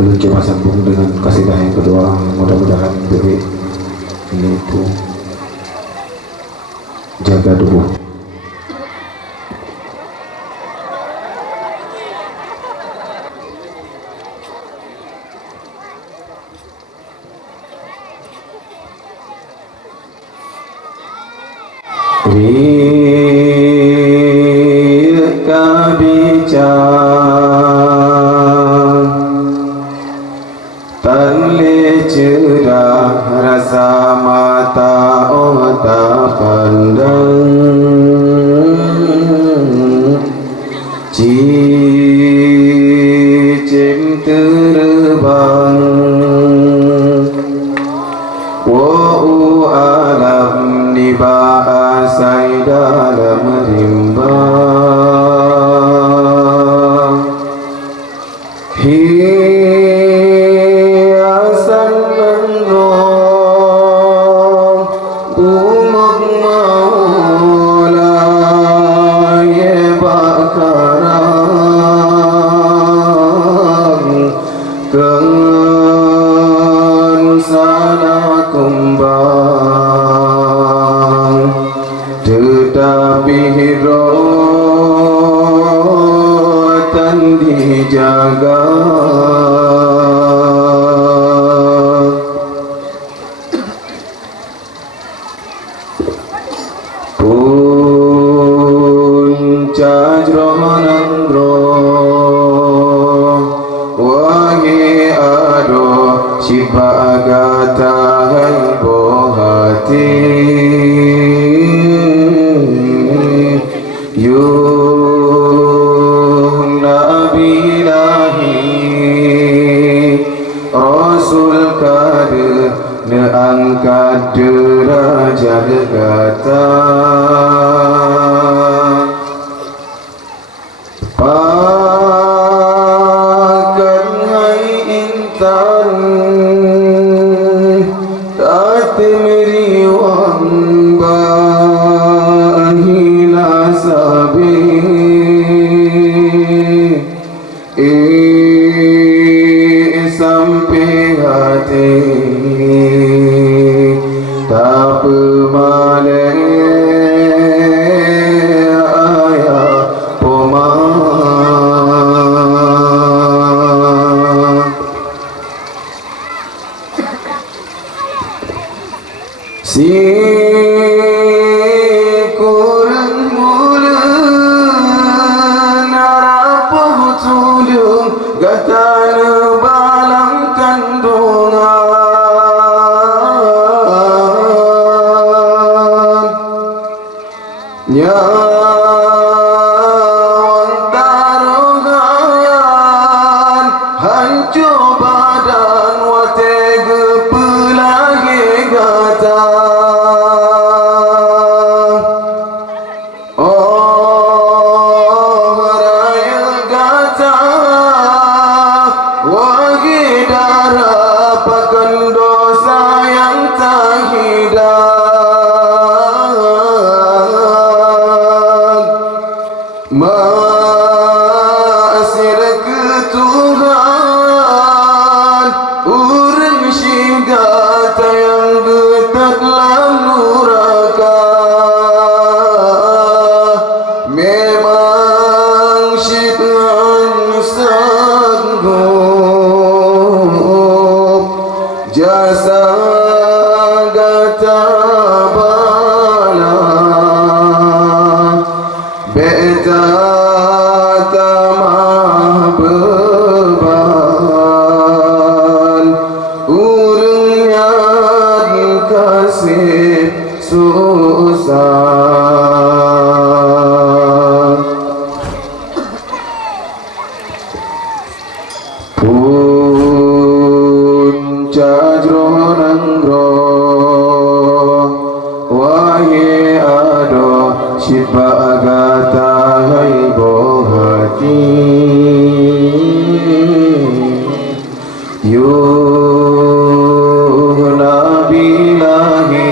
Lalu coba sambung dengan kasidah yang kedua, mudah-mudahan dari ini itu jaga tubuh. Rika bicara tan le cerah rasa mata otak pandang cicim terbang wa'u alam di bahasai dalam rimba hiasan mendong umak maula ye bakarang kengan sana kumbang tetapi hirotan dijaga puncak jrohanandro wahi ado sipa agata hai bohati yuh nabilahi rasul kade ne angkat derajat kata pakan hai intan tatimri wamba hila sabi sampai hati tak pemale ayah poma si kurang mula narapuh tulung gatana balang kandungan nyawang taruhan hancur badan watega pelagi gata oh raya gata wagi darah pakan dosa yang tak hilang masir ke Tuhan urang syigata yang getak lalu raka memang syidhan sanggup jasa gata bala beta tamah beban urangnya dikasih susah puncak jrohanandro wahi ado sipa agata hai bohati yuh nabilahi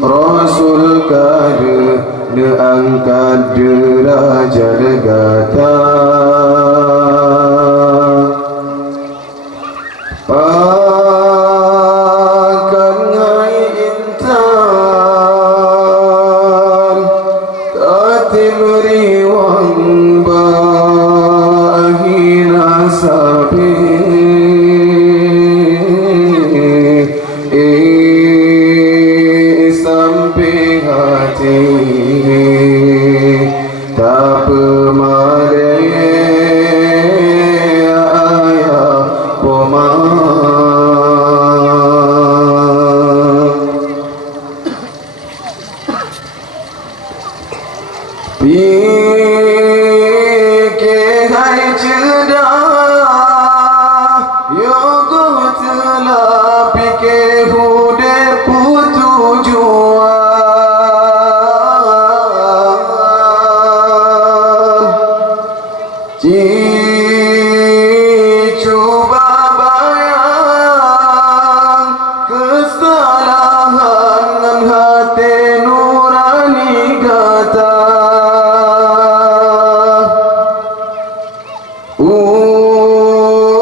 rasul kade ne angkat derajat gata liwang bahina sabi sampai hati tak pemadai ayah Pikir hai cedah Yogo telah pikir hudep tujuan Cuba bayang kesalahan dengan hati nurani kata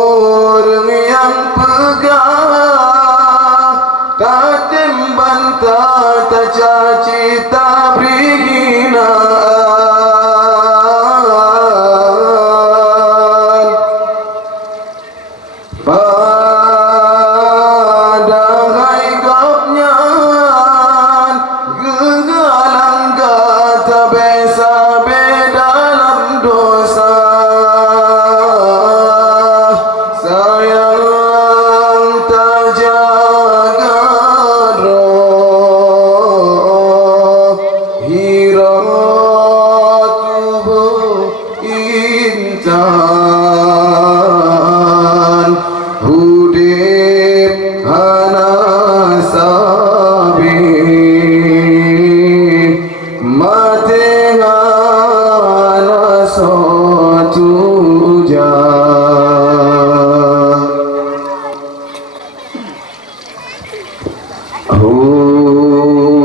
Orang yang pegang tak bantah tak caci tak beri hinaan padahal gapnya gegalang kata besa dalam dosa sayang tak jaga roh hirat tubuh intan hudip hana sabi mati hana suatu jam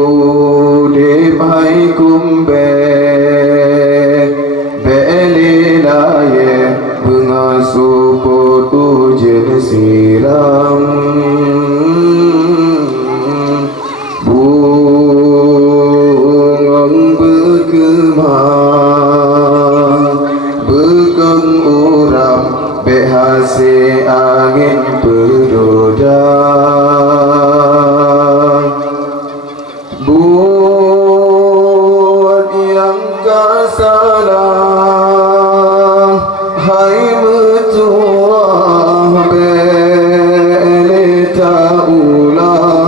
hudip hai kumbe belilaye pengasuh ujian siram bungang berkembang bekeng uram behasi angin pedodang buat yang gak salah hai metua beleta ulang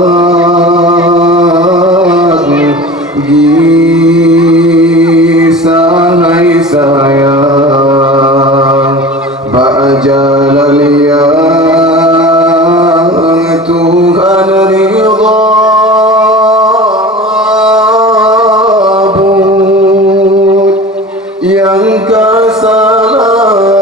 gisah hai sayang ba'jalan yang Tuhan ridha yang kesalah